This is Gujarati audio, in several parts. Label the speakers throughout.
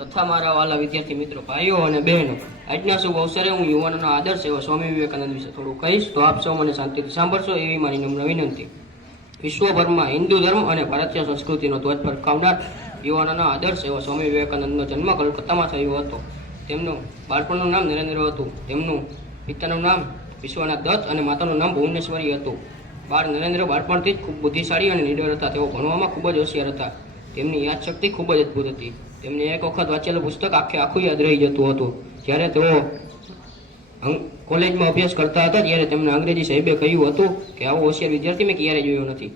Speaker 1: તથા મારા વાલા વિદ્યાર્થી મિત્રો, ભાઈઓ અને બહેનો, આજના શુભ અવસરે હું યુવાનોના આદર્શ એવા સ્વામી વિવેકાનંદ વિશે થોડું કહીશ. તો આપ સૌ મને શાંતિથી સાંભળશો એવી મારી નમ્ર વિનંતી. વિશ્વભરમાં હિન્દુ ધર્મ અને ભારતીય સંસ્કૃતિનો ધ્વજ ફરકાવનાર યુવાનોના આદર્શ એવા સ્વામી વિવેકાનંદનો જન્મ કલકત્તામાં થયો હતો. તેમનું બાળપણનું નામ નરેન્દ્ર હતું. તેમનું પિતાનું નામ વિશ્વનાથ દત્ત અને માતાનું નામ ભુવનેશ્વરી હતું. બાળ નરેન્દ્ર બાળપણથી જ ખૂબ બુદ્ધિશાળી અને નિડર હતા. તેઓ ભણવામાં ખૂબ જ હોશિયાર હતા. તેમની યાદશક્તિ ખૂબ જ અદ્ભુત હતી. તેમને એક વખત વાંચેલું પુસ્તક આખે આખું યાદ રહી જતું હતું. જ્યારે તેઓ કોલેજમાં અભ્યાસ કરતા હતા, ત્યારે તેમને અંગ્રેજી સાહેબે કહ્યું હતું કે, આવો હોશિયાર વિદ્યાર્થી મેં ક્યારેય જોયો નથી.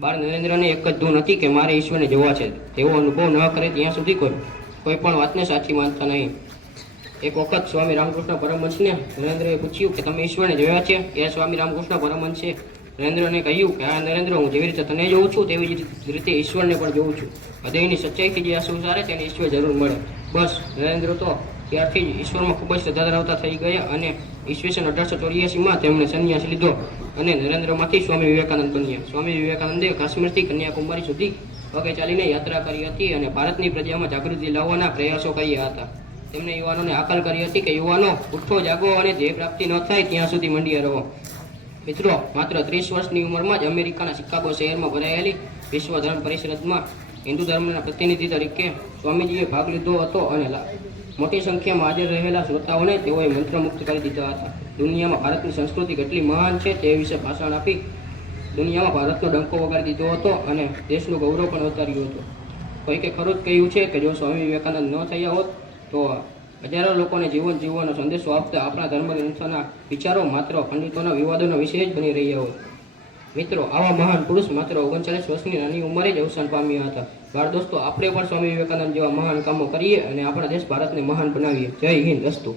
Speaker 1: બાળ નરેન્દ્રને એક જ ધૂન હતી કે, મારે ઈશ્વરને જોવા છે. તેવો અનુભવ ન કરે ત્યાં સુધી કોઈ કોઈ પણ વાતને સાચી માનતા નહીં. એક વખત સ્વામી રામકૃષ્ણ પરમહંસને નરેન્દ્રએ પૂછ્યું કે, તમે ઈશ્વરને જોયા છે? ત્યારે સ્વામી રામકૃષ્ણ પરમહંસે નરેન્દ્રને કહ્યું કે, હા, નરેન્દ્ર, હું જેવી રીતે તને જોઉં છું, તેવી જ રીતે ઈશ્વરને પણ જોઉં છું. હૃદયની સચ્ચાઈથી જે આંસુ સારે તેને ઈશ્વર જરૂર મળે. બસ, નરેન્દ્ર તો ત્યારથી જ ઈશ્વરમાં ખૂબ જ શ્રદ્ધા ધરાવતા થઈ ગયા અને ઈસવીસન અઢારસો ચોર્યાસીમાં તેમણે સંન્યાસ લીધો અને નરેન્દ્રમાંથી સ્વામી વિવેકાનંદ બન્યા. સ્વામી વિવેકાનંદે કાશ્મીરથી કન્યાકુમારી સુધી પગે ચાલીને યાત્રા કરી હતી અને ભારતની પ્રજામાં જાગૃતિ લાવવાના પ્રયાસો કર્યા હતા. તેમણે યુવાનોને આકલ કરી હતી કે, યુવાનો, ઉઠો, જાગો અને ધ્યેય પ્રાપ્તિ ન થાય, ત્યાં સુધી મંડ્યા રહો. મિત્રો, માત્ર ત્રીસ વર્ષની ઉંમરમાં જ અમેરિકાના શિકાગો શહેરમાં ભરાયેલી વિશ્વ ધર્મ પરિષદમાં હિન્દુ ધર્મના પ્રતિનિધિ તરીકે સ્વામીજીએ ભાગ લીધો હતો અને મોટી સંખ્યામાં હાજર રહેલા શ્રોતાઓને તેઓએ મંત્રમુક્ત કરી દીધા હતા. દુનિયામાં ભારતની સંસ્કૃતિ કેટલી મહાન છે તે વિશે ભાષણ આપી દુનિયામાં ભારતનો ડંકો વગાડી દીધો હતો અને દેશનું ગૌરવ પણ વધાર્યું હતું. કોઈકે ખરું જ કહ્યું છે કે જો સ્વામી વિવેકાનંદ ન થયા હોત તો હજારો લોકોને જીવન જીવવાનો સંદેશો આપતા આપણા ધર્મગ્રંથોના વિચારો માત્ર પંડિતોના વિવાદોનો વિષય જ બની રહ્યા હોય. મિત્રો, આવા મહાન પુરુષ માત્ર ઓગણચાલીસ વર્ષની નાની ઉંમરે જ અવસાન પામ્યા હતા. બાળ દોસ્તો, આપણે પણ સ્વામી વિવેકાનંદ જેવા મહાન કામો કરીએ અને આપણા દેશ ભારતને મહાન બનાવીએ. જય હિન્દ, અસ્તુ.